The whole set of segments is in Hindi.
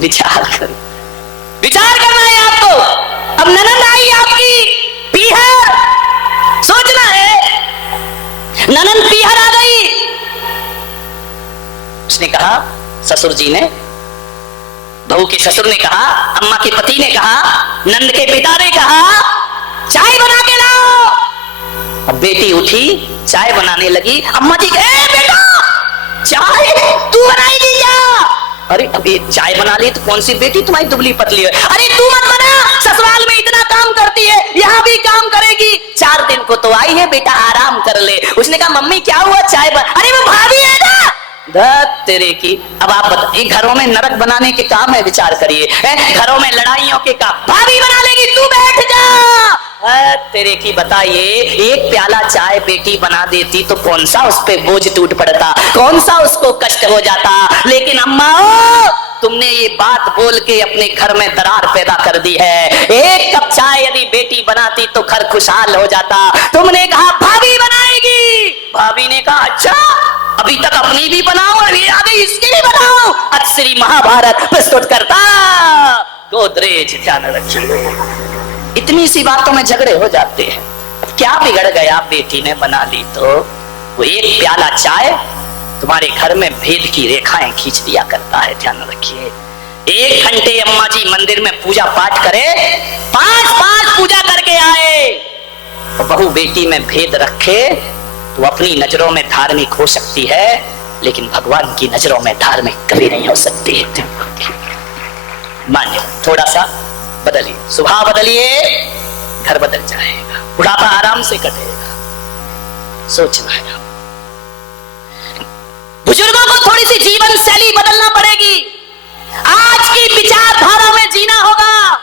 विचार कर, विचार करना है आपको। अब ननद आई आपकी पीहर, सोचना है। ननद पीहर आ गई, उसने कहा, ससुर जी ने, बहू के ससुर ने कहा, अम्मा के पति ने कहा, नंद के पिता ने कहा, चाय बना के लाओ। अब बेटी उठी, चाय बनाने लगी। अम्मा जी कहे, बेटा चाय तू बनाएगी क्या? अरे अभी चाय बना ली तो कौन सी बेटी तुम्हारी दुबली पतली है? अरे तू मत बना, ससुराल में इतना काम करती है, यहाँ भी काम करेगी। 4 दिन को तो आई है, बेटा आराम कर ले। उसने कहा, मम्मी क्या हुआ, चाय बना। अरे वो भाभी है ना। तेरे की। अब आप बताइए, घरों में नरक बनाने के काम है, विचार करिए। घरों में लड़ाइयों के काम भाभी बना लेगी, तू बैठ जा। तेरे की बताइए, एक प्याला चाय बेटी बना देती तो कौन सा उस पे बोझ टूट पड़ता, कौन सा उसको कष्ट हो जाता। लेकिन अम्मा तुमने ये बात बोल के अपने घर में दरार पैदा कर दी है। एक कप चाय यदि बेटी बनाती तो घर खुशहाल हो जाता। तुमने कहा भाभी बनाएगी, भाभी ने कहा अच्छा, अभी तक अपनी भी बनाओ और ये आगे इसकी भी बनाओ। अक्षरी महाभारत प्रस्तुत करता गोदरेज, ध्यान रखिए। इतनी सी बातों में झगड़े हो जाते हैं। क्या बिगड़ गया, बेटी ने बना ली तो। वो एक प्याला चाय तुम्हारे घर में भेद की रेखाएं खींच दिया करता है, ध्यान रखिए। 1 घंटे अम्मा जी मंदिर में पूजा पाठ करे, 5 पूजा करके आए, बहू बेटी में भेद रखे तो अपनी नजरों में धार्मिक हो सकती है, लेकिन भगवान की नजरों में धार्मिक कभी नहीं हो सकती है। मानिए, थोड़ा सा बदलिए, स्वभाव बदलिए, घर बदल जाएगा, बुढ़ापा आराम से कटेगा। सोचना है, बुजुर्गों को थोड़ी सी जीवन शैली बदलना पड़ेगी। आज की विचारधारा में जीना होगा।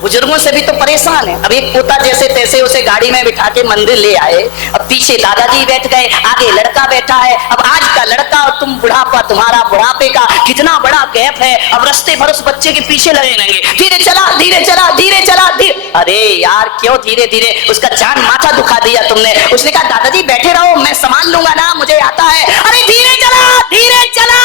बुजुर्गों से भी तो परेशान है। अब एक पोता जैसे तैसे उसे गाड़ी में बिठा के मंदिर ले आए, अब पीछे दादाजी बैठ गए, आगे लड़का बैठा है। अब आज का लड़का और तुम बुढ़ापा, तुम्हारा बुढ़ापे का कितना बड़ा गैप है। अब रास्ते भर उस बच्चे के पीछे लगे रहेंगे, धीरे चला धीरे चला धीरे चला धीरे। अरे यार क्यों धीरे धीरे, उसका जान माथा दुखा दिया तुमने। उसने कहा दादाजी बैठे रहो, मैं संभाल लूंगा ना, मुझे आता है। अरे धीरे चला धीरे चला,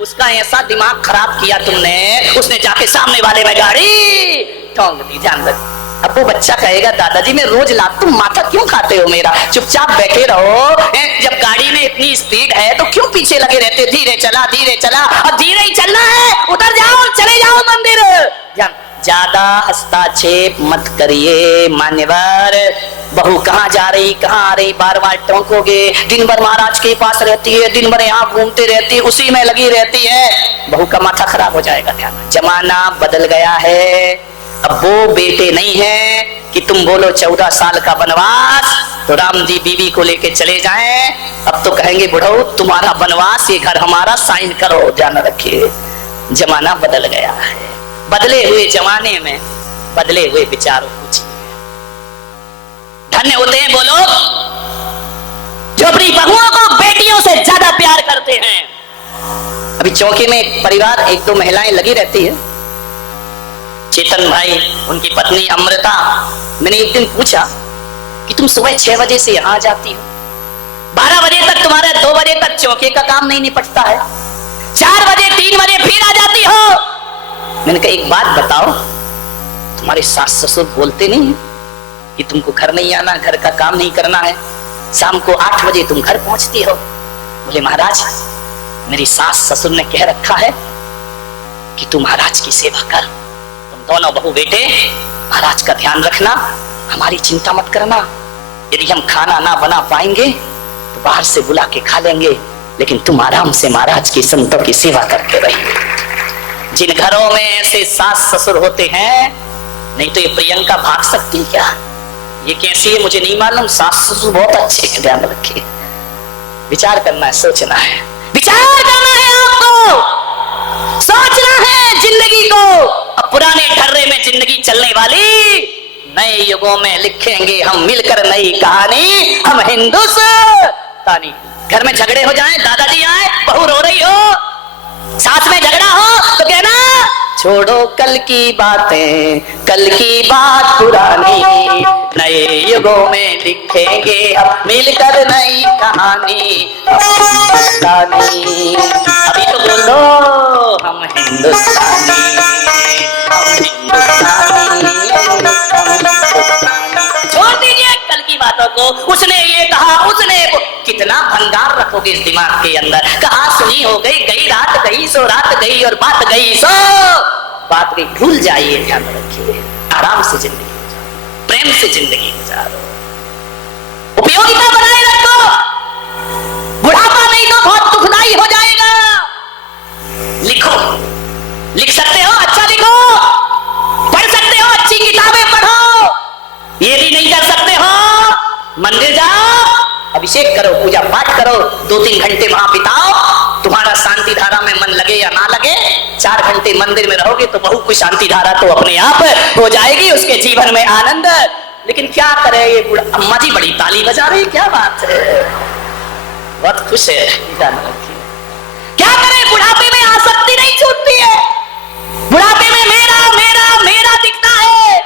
उसका ऐसा दिमाग खराब किया तुमने, उसने जाके सामने वाले में गाड़ी ठोंक दी। ध्यान रख, अब वो बच्चा कहेगा दादाजी मैं रोज लाता, तुम माथा क्यों खाते हो मेरा, चुपचाप बैठे रहो। जब गाड़ी में इतनी स्पीड है तो क्यों पीछे लगे रहते, धीरे चला धीरे चला, और धीरे ही चलना है, उधर जाओ चले जाओ मंदिर। ज्यादा हस्तक्षेप मत करिए मान्यवर। बहू कहाँ जा रही कहाँ आ रही बार बार टोकोगे। दिन भर महाराज के पास रहती है, दिन भर यहाँ घूमती रहती है, उसी में लगी रहती है, बहू का माथा खराब हो जाएगा। ध्यान, जमाना बदल गया है। अब वो बेटे नहीं है कि तुम बोलो 14 साल का वनवास तो राम जी बीवी को लेके चले जाएं। अब तो कहेंगे बुढ़ऊ तुम्हारा वनवास, ये घर हमारा, साइन करो। ध्यान रखिए, जमाना बदल गया है। बदले हुए जमाने में बदले हुए विचारों को जिए। धन्य होते हैं वो लोग जो अपनी बहुओं को बेटियों से ज्यादा प्यार करते हैं। अभी चौकी में एक परिवार, 1-2 महिलाएं लगी रहती है। चेतन भाई, उनकी पत्नी अमृता, मैंने एक दिन पूछा कि तुम सुबह 6 बजे से यहां जाती हो, 12 बजे तक तुम्हारा 2 बजे तक चौके का काम नहीं निपटता है, 4 बजे 3 बजे फिर आ जाती हो। मैंने कहा एक बात बताओ, तुम्हारे सास ससुर बोलते नहीं कि तुमको घर नहीं आना, घर का काम नहीं करना है, शाम को 8 बजे तुम घर पहुंचती हो? बोले महाराज मेरी सास ससुर ने कह रखा है कि तू महाराज की सेवा कर, तुम दोनों बहू बेटे महाराज का ध्यान रखना, हमारी चिंता मत करना। यदि हम खाना ना बना पाएंगे तो बाहर से बुला के खा लेंगे, लेकिन तुम आराम से महाराज की संतों की सेवा करके रहिए। जिन घरों में ऐसे सास ससुर होते हैं, नहीं तो ये प्रियंका भाग सकती है क्या? ये कैसी है मुझे नहीं मालूम, सास ससुर बहुत अच्छे हैं। ध्यान रखिए, विचार करना है, सोचना है, विचार करना है, आपको सोचना है जिंदगी को। अब पुराने ढर्रे में जिंदगी चलने वाली, नए युगों में लिखेंगे हम मिलकर नई कहानी, हम हिंदुस्तानी। घर में झगड़े हो जाएं, दादाजी आए, बहू रो रही हो, साथ में झगड़ा हो तो कहना छोड़ो कल की बातें, कल की बात पुरानी, नए युगों में लिखेंगे हम मिलकर नई कहानी, हम हिंदुस्तानी। अभी तो बोलो हम हिंदुस्तानी। को, उसने ये कहा, उसने वो, कितना भंगार रखोगे इस दिमाग के अंदर। कहा सुनी हो गई, गई रात गई सो रात गई, और बात गई सो बात गई। भूल जाइए, ध्यान रखिए, आराम से जिंदगी गुजारो, प्रेम से जिंदगी गुजारो, उपयोगिता बनाए रखो। बुढ़ापा नहीं तो बहुत दुखदाई हो जाएगा। लिखो, लिख सकते हो अच्छा लिखो, पढ़ सकते हो अच्छी किताबें पढ़ो, ये भी नहीं कर सकते हो मंदिर जाओ, अभिषेक करो, पूजा पाठ करो, 2-3 घंटे वहां बिताओ, तुम्हारा शांति धारा में मन लगे या ना लगे, 4 घंटे मंदिर में रहोगे तो बहुत कुछ शांति धारा तो अपने आप हो जाएगी, उसके जीवन में आनंद। लेकिन क्या करे ये बुढ़ा, अम्मा जी बड़ी ताली बजा रही, क्या बात है, बहुत खुश है। क्या करे, बुढ़ापे में आसक्ति नहीं छूटती है, बुढ़ापे में मेरा मेरा मेरा दिखता है।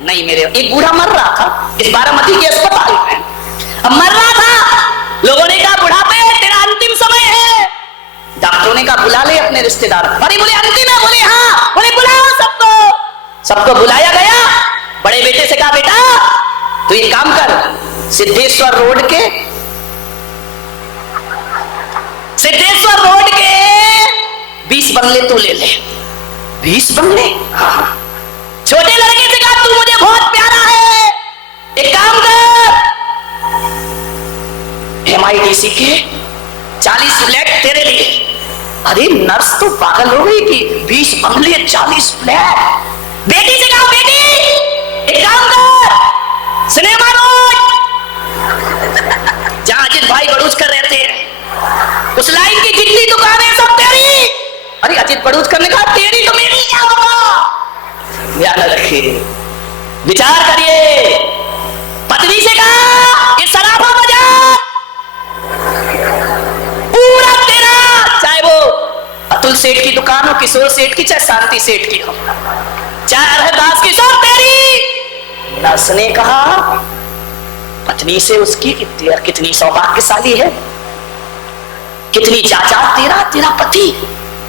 नहीं, मेरे एक बूढ़ा मर रहा था इस बारामती के अस्पताल में, अब मर रहा था, लोगों ने कहा बुढ़ापे तेरा अंतिम समय है, डॉक्टरों ने कहा बुला ले अपने रिश्तेदार। अरे बोले अंतिम है, बोले हाँ, बोले बुलाओ सबको, सबको बुलाया गया। बड़े बेटे से कहा बेटा तू एक काम कर, सिद्धेश्वर रोड के 20 बंगले तू ले ले। 20 बंगले? हाँ। छोटे लड़के से कहा तू मुझे बहुत प्यारा है, एक काम कर, MIDC के 40 फ्लैट तेरे लिए। अरे नर्स तो पागल हो गई कि 20 बंगले 40 फ्लैट। बेटी से कहा बेटी एक काम कर, सिनेमा रोड जहां अजित भाई बड़ूचकर रहते हैं, उस लाइन की जितनी दुकानें सब तेरी। अरे अजित बड़ूचकर ने कहा तेरी तो मेरी क्या होगा। ध्यान रखिए, विचार करिए। पत्नी से कहा ये सराफा बाजार पूरा तेरा, चाहे वो अतुल सेठ की दुकान हो, किशोर सेठ की, चाहे शांति सेठ की हो, चाहे अरहदास की, सब तेरी। नर्स ने कहा पत्नी से उसकी कितनी सौभाग्यशाली है, कितनी जायदाद तेरा पति,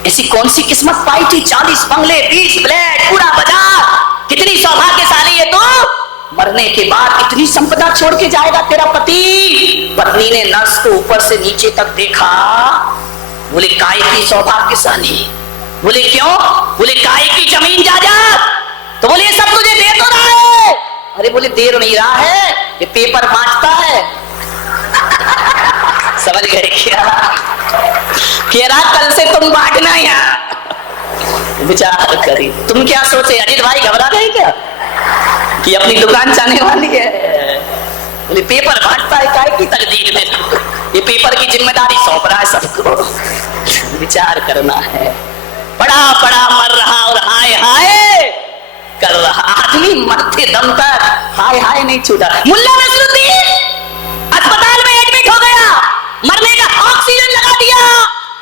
ऐसी कौन सी किस्मत पाई थी, 40 बंगले 20 फ्लैट पूरा बाजार, कितनी सौभाग्यशाली है तो मरने के बाद इतनी संपदा छोड़ के जाएगा तेरा पति। पत्नी ने नर्स को ऊपर से नीचे तक देखा, बोले काय की सौभाग्यशाली, बोले क्यों, बोले काय की जमीन जायदाद, तो बोले ये सब तुझे दे तो रहा है। अरे बोले दे नहीं रहा है, ये पेपर बांटता है। समझ गए क्या, कह रहा कल से तुम बांटना यहाँ। विचार करी, तुम क्या सोचे अजित भाई घबरा गए क्या कि अपनी दुकान जाने वाली है। बोले पेपर बांटता है, काय की तकदीर में ये पेपर की जिम्मेदारी सौंप रहा है सबको। विचार करना है, बड़ा बड़ा मर रहा और हाय हाय कर रहा, आदमी मरते दम तक हाय हाय नहीं छूटा। मुल्ला नसरुद्दीन अस्पताल में एडमिट हो गया, मरने का ऑक्सीजन लगा दिया।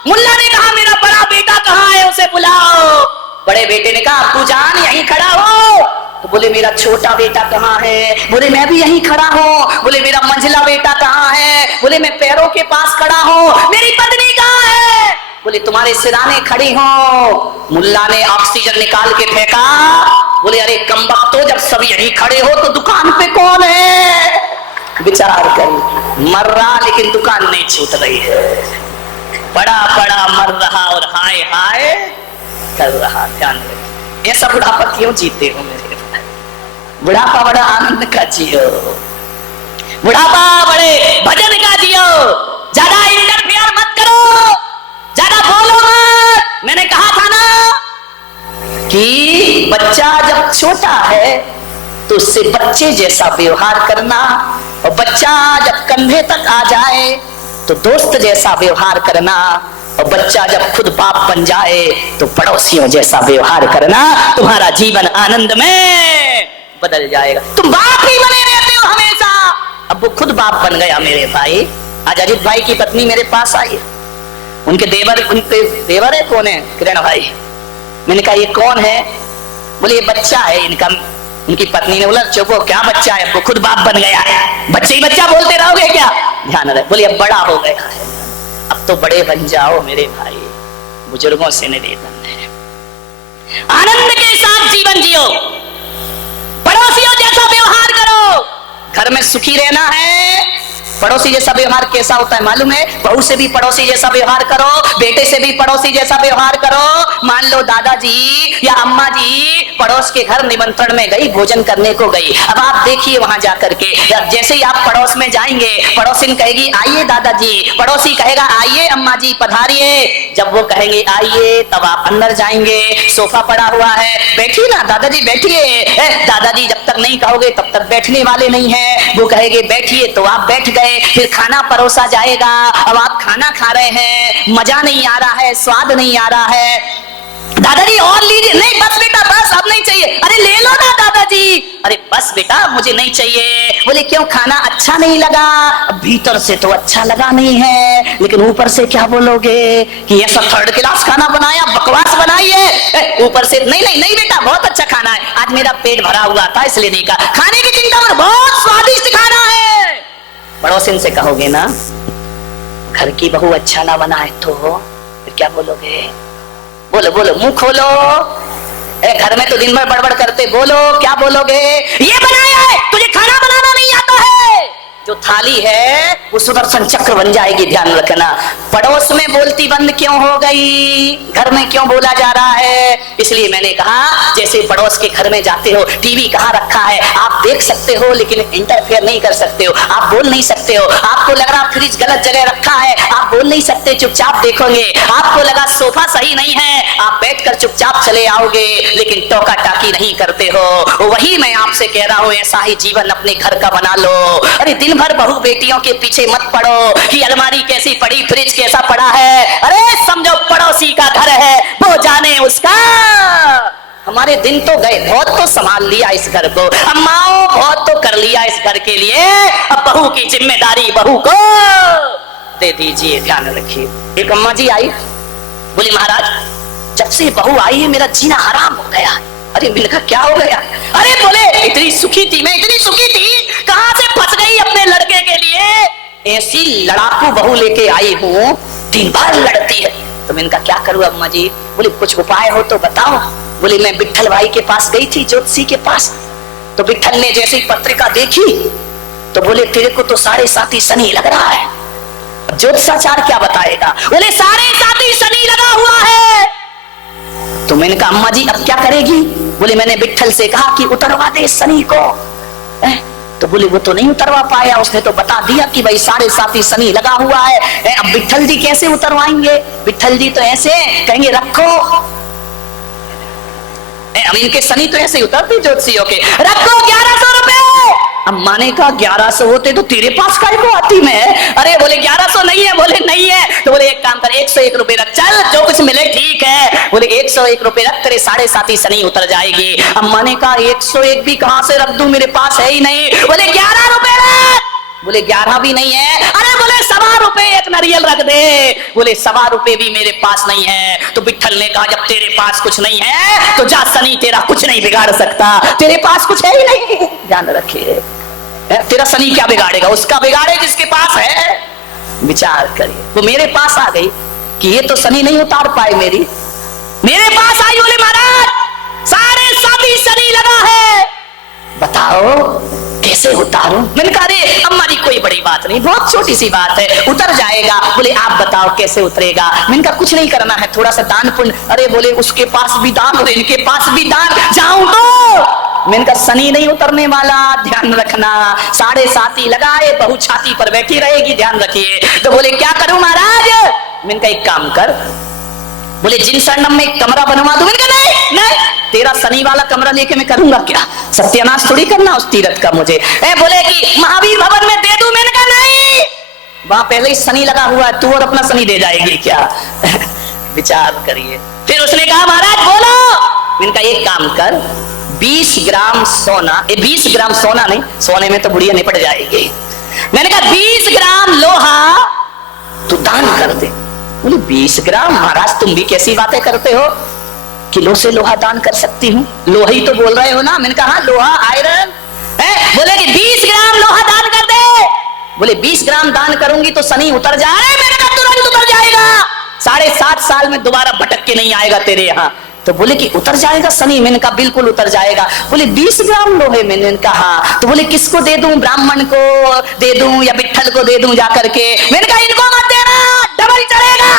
मुल्ला ने कहा मेरा बड़ा बेटा कहाँ है, उसे बुलाओ। बड़े बेटे ने कहा अब्बू जान यहीं खड़ा हो। तो बोले मेरा छोटा बेटा कहाँ है, बोले मैं भी यहीं खड़ा हूँ। बोले मेरा मंझला बेटा कहाँ है, बोले मैं पैरों के पास खड़ा हूँ। मेरी पत्नी कहाँ है, बोले तुम्हारे सिराने खड़ी हो। मुल्ला ने ऑक्सीजन निकाल के फेंका, बोले अरे कमबख्तो जब सब यहीं खड़े हो तो दुकान पे कौन है। विचार करिए, मर रहा लेकिन दुकान नहीं छूट रही है, बड़ा बड़ा मर रहा और हाय हाय कर रहा। ध्यान रखिए, ऐसा बुढ़ापा क्यों जीते हो मेरे भाई, बुढ़ापा बड़ा आनंद का जियो, बुढ़ापा बड़े भजन का जियो, ज्यादा इंटरफेयर मत करो, ज्यादा बोलो मत। मैंने कहा था ना कि बच्चा जब छोटा है तो उससे बच्चे जैसा व्यवहार करना, और बच्चा जब कंधे तक आ जाए तो दोस्त जैसा व्यवहार करना, और बच्चा जब खुद बाप बन जाए तो पड़ोसियों जैसा व्यवहार करना। तुम्हारा जीवन आनंद में बदल जाएगा। तुम बाप ही बने रहते हो हमेशा। अब वो खुद बाप बन गया मेरे भाई। आज अजित भाई की पत्नी मेरे पास आई है, उनके देवर है, कौन है, किरण भाई। मैंने कहा ये कौन है, बोले ये बच्चा है इनका। उनकी पत्नी ने बोला चुप हो, क्या बच्चा है, वो खुद बाप बन गया है, बच्चे ही बच्चा बोलते रहोगे क्या। ध्यान रहे, बोले अब बड़ा हो गया है, अब तो बड़े बन जाओ मेरे भाई, बुजुर्गों से निवेदन है। आनंद के साथ जीवन जियो, पड़ोसियों जैसा व्यवहार करो, घर घर में सुखी रहना है, पड़ोसी जैसा व्यवहार कैसा होता है मालूम है? बहू से भी पड़ोसी जैसा व्यवहार करो, बेटे से भी पड़ोसी जैसा व्यवहार करो। मान लो दादाजी या अम्मा जी पड़ोस के घर निमंत्रण में गई, भोजन करने को गई। अब आप देखिए वहां जाकर के, जैसे ही आप पड़ोस में जाएंगे, पड़ोसिन कहेगी आइए दादाजी, पड़ोसी कहेगा आइए अम्मा जी पधारिए। जब वो कहेंगे आइए, तब आप अंदर जाएंगे, सोफा पड़ा हुआ है, बैठिए ना दादाजी बैठिए। दादाजी जब तक नहीं कहोगे तब तक बैठने वाले नहीं है। वो कहेंगे बैठिए तो आप बैठ गए। फिर खाना परोसा जाएगा, अब आप खाना खा रहे हैं, मजा नहीं आ रहा है, स्वाद नहीं आ रहा है, दादाजी और लीजिए। नहीं बस बेटा बस, अब नहीं चाहिए। अरे ले लो ना दादाजी। अरे बस बेटा मुझे नहीं चाहिए। बोले क्यों, खाना अच्छा नहीं लगा? भीतर से तो अच्छा लगा नहीं है, लेकिन ऊपर से क्या बोलोगे कि ऐसा थर्ड क्लास खाना बनाया, बकवास बनाई है। ऊपर से नहीं नहीं नहीं बेटा बहुत अच्छा खाना है, आज मेरा पेट भरा हुआ था इसलिए नहीं कहा। खाने की चिंता में बहुत स्वादिष्ट खाना है। पड़ोसिन से कहोगे ना घर की बहू अच्छा ना बनाए तो फिर क्या बोलोगे? बोलो बोलो, मुंह खोलो। घर में तो दिन भर बड़बड़ करते, बोलो क्या बोलोगे? ये बनाया है, तुझे खाना बनाना नहीं आता है। जो थाली है वो सुदर्शन चक्र बन जाएगी, ध्यान रखना। पड़ोस में बोलती बंद क्यों हो गई, घर में क्यों बोला जा रहा है? इसलिए मैंने कहा जैसे पड़ोस के घर में जाते हो, टीवी कहाँ रखा है आप देख सकते हो, लेकिन इंटरफेयर नहीं कर सकते हो, आप बोल नहीं सकते हो। आपको लग रहा फ्रिज गलत जगह रखा है, आप बोल नहीं सकते, चुपचाप देखोगे। आपको लगा सोफा सही नहीं है, आप बैठकर चुपचाप चले आओगे, लेकिन टोका टाकी नहीं करते हो। वही मैं आपसे कह रहा हूं, ऐसा ही जीवन अपने घर का बना लो। अरे दिन भर बहू बेटियों के पीछे मत पड़ो कि अलमारी कैसी पड़ी, फ्रिज कैसा पड़ा है। अरे समझो पड़ोसी का घर है, वो जाने उसका। हमारे दिन तो गए, बहुत तो संभाल लिया इस घर को, अम्माओं बहुत तो कर लिया इस घर के लिए, अब बहू की जिम्मेदारी बहू को दे दीजिए। ध्यान रखिए। एक अम्मा जी आई, बोली महाराज जब से बहू आई है मेरा जीना हराम हो गया। अरे मैंने कहा क्या हो गया? अरे बोले इतनी सुखी थी मैं, इतनी सुखी थी, कहां से फंस गई अपने लड़के के लिए। ऐसी लड़ाकू बहू लेके आई हूं, दिन भर लड़ती है। तो मैंने कहा क्या करूं अम्मा जी? बोले कुछ उपाय हो तो बताओ। बोले मैं विट्ठल भाई के पास गई थी, ज्योतिषी के पास। तो विट्ठल ने जैसे ही पत्रिका देखी तो बोले तेरे को तो साढ़े साथी शनि लग रहा है। ज्योतिषाचार क्या बताएगा? बोले साढ़े साथी शनि लगा हुआ है। तो मैंने कहा अम्मा जी अब क्या करेगी? बोले मैंने विट्ठल से कहा कि उतरवा दे शनि को। तो बोले वो तो नहीं उतरवा पाया, उसने तो बता दिया कि भाई साढ़े साथी शनि लगा हुआ है। अब विट्ठल जी कैसे उतरवाएंगे? विट्ठल जी तो ऐसे कहेंगे रखो। अब इनके शनि तो ऐसे उतरते ज्योतिषियों के, रखो 1100 रुपए। अम्मा ने कहा 1100 होते तो तेरे पास काय को आती मैं? अरे बोले 1100 नहीं है। बोले नहीं है तो बोले एक काम कर 101 रुपए रख, चल जो कुछ मिले ठीक है। बोले 101 रुपए रख, तेरे साढ़े साथी शनि उतर जाएगी। अम्मा ने कहा 101 भी कहां से रख दूं, मेरे पास है ही नहीं। बोले 11 रुपए रख। बोले 11 भी नहीं है। अरे बोले 1.25 रुपए एक नारियल रख दे। बोले 1.25 रुपए भी मेरे पास नहीं है। तो विट्ठल ने कहा जब तेरे पास कुछ नहीं है तो जा, शनि तेरा कुछ नहीं बिगाड़ सकता, तेरे पास कुछ है ही नहीं। ध्यान रखिए, तेरा शनि क्या बिगाड़ेगा, उसका बिगाड़े जिसके पास है। विचार करिए। वो मेरे पास आ गई कि ये तो शनि नहीं उतार पाए मेरी, मेरे पास आई। बोले महाराज साढ़े साथी शनि लगा है, बताओ कैसे उतारूं? मैंने कहा अरे अम्मा जी कोई बड़ी बात नहीं, बहुत छोटी सी बात है, उतर जाएगा। बोले आप बताओ कैसे उतरेगा? मैंने कहा कुछ नहीं करना है, थोड़ा सा दान पुण्य। अरे बोले उसके पास भी दान और इनके पास भी दान, जाऊं तो? मैंने कहा शनि नहीं उतरने वाला, ध्यान रखना। साढ़े साथी लगाए, बहू छाती पर बैठी रहेगी, ध्यान रखिए। तो बोले क्या करूं महाराज? मैंने कहा एक काम कर। बोले जिन शरणम में एक कमरा बनवा दूं। मैंने कहा नहीं नहीं, तेरा शनि वाला कमरा लेके मैं करूंगा क्या? सत्यानाश थोड़ी करना उस तीरथ का मुझे। बोले कि महावीर भवन में दे दूं। मैंने कहा नहीं, वहां पहले ही शनि लगा हुआ है, तू और अपना शनि दे जाएगी क्या? विचार करिए। फिर उसने कहा महाराज बोलो। मैंने कहा एक काम कर, 20 ग्राम सोना, 20 ग्राम सोना नहीं, सोने में तो बुढ़िया निपट जाएगी। मैंने कहा 20 ग्राम लोहा तू दान कर दे। बोले 20 ग्राम? महाराज तुम भी कैसी बातें करते हो, किलो से लोहा दान कर सकती हूँ? लोहा ही तो बोल रहे हो ना। मैंने कहा हाँ लोहा, आयरन है। बोले कि 20 ग्राम लोहा दान कर दे। बोले 20 ग्राम दान करूंगी तो शनि उतर जाए। मैंने कहा तुरंत उतर जाएगा, 7.5 साल में दोबारा भटक के नहीं आएगा तेरे यहाँ। तो बोले कि उतर जाएगा शनि? मैंने कहा बिल्कुल उतर जाएगा। बोले 20 ग्राम लोहे? मैंने कहा। तो बोले किसको दे दूं, ब्राह्मण को दे दूं या विट्ठल को दे दूं जाकर के? मैंने कहा इनको मत देना, डबल चढ़ेगा।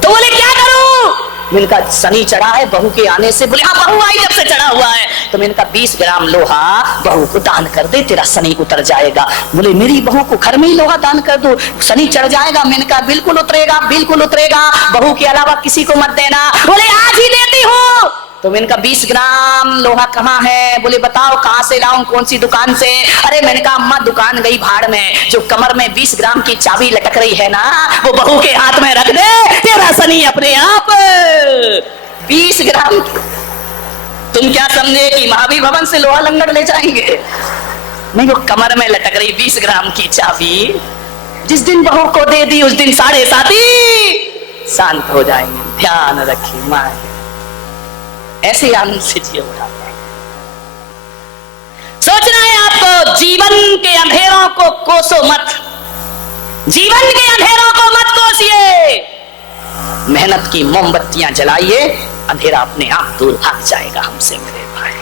तो बोले क्या करूं? मैंने कहा शनि चढ़ा है बहू के आने से। बोले हाँ बहू आई जब से चढ़ा हुआ है। तो मैंने कहा 20 ग्राम लोहा बहू को दान कर दे, तेरा शनि उतर जाएगा। बोले मेरी बहू को घर में ही लोहा दान कर दो, शनि चढ़ जाएगा। मैंने कहा बिल्कुल उतरेगा, बिल्कुल उतरेगा, बहू के अलावा किसी को मत देना। बोले आज ही देती हूँ। तो मैंने कहा 20 ग्राम लोहा कहाँ है? बोले बताओ कहाँ से लाऊं, कौन सी दुकान से? अरे मैंने कहा अम्मा दुकान गई भाड़ में, जो कमर में 20 ग्राम की चाबी लटक रही है ना, वो बहू के हाथ में रख दे, तेरा शनि अपने आप 20 ग्राम। तुम क्या समझे कि महावीर भवन से लोहा लंगड़ ले जाएंगे? नहीं, वो कमर में लटक रही 20 ग्राम की चाबी जिस दिन बहू को दे दी उस दिन 7.5 शांत हो जाएंगे। ध्यान रखिए मां, ऐसे आनंद से जिए उठाते हैं। सोचना है आपको, जीवन के अंधेरों को कोसो मत, जीवन के अंधेरों को मत कोसिए, मेहनत की मोमबत्तियां जलाइए, अंधेरा अपने आप दूर भाग जाएगा हमसे मेरे भाई।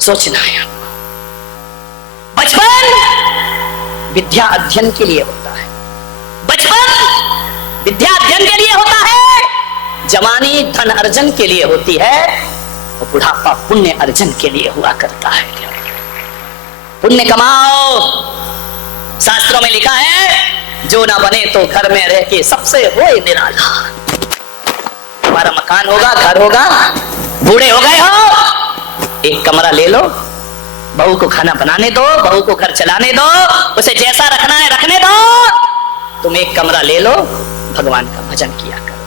सोचना है आपको, बचपन विद्या अध्ययन के लिए होता है, बचपन विद्या अध्ययन के लिए होता है, जवानी धन अर्जन के लिए होती है, और बुढ़ापा पुण्य अर्जन के लिए हुआ करता है। पुण्य कमाओ, शास्त्रों में लिखा है जो ना बने तो घर में रह के सबसे होए निराला। तुम्हारा मकान होगा, घर होगा, बूढ़े हो गए हो, एक कमरा ले लो, बहू को खाना बनाने दो, बहू को घर चलाने दो, उसे जैसा रखना है रखने दो, तुम एक कमरा ले लो, भगवान का भजन किया करो,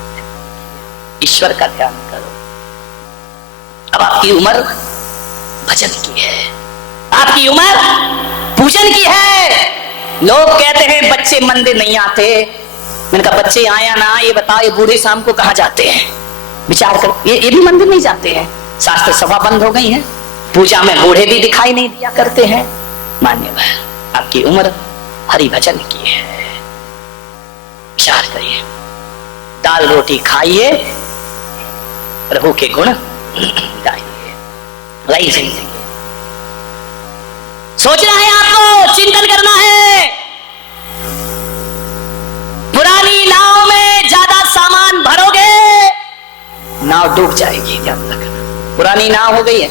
ईश्वर का ध्यान करो। अब आपकी उम्र भजन की है, आपकी उम्र पूजन की है। लोग कहते हैं बच्चे मंदिर नहीं आते। मैंने कहा बच्चे आया ना, ये बताओ ये बूढ़े शाम को कहां जाते हैं? विचार करो, ये भी मंदिर नहीं जाते हैं, शास्त्र सभा बंद हो गई है, पूजा में बूढ़े भी दिखाई नहीं दिया करते हैं। मान्यवर, आपकी उम्र हरि भजन की है, विचार करिए, दाल रोटी खाइए, प्रभु के गुण गाइए, रही जिंदगी। सोचना है आपको, चिंतन करना है। पुरानी नाव में ज्यादा सामान भरोगे, नाव डूब जाएगी, ध्यान रखना। पुरानी नाव हो गई है,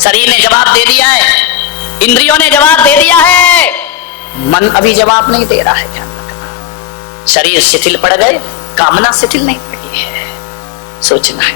शरीर ने जवाब दे दिया है, इंद्रियों ने जवाब दे दिया है, मन अभी जवाब नहीं दे रहा है, ध्यान रखना। शरीर शिथिल पड़ गए, कामना शिथिल नहीं पड़ी है। सोचना है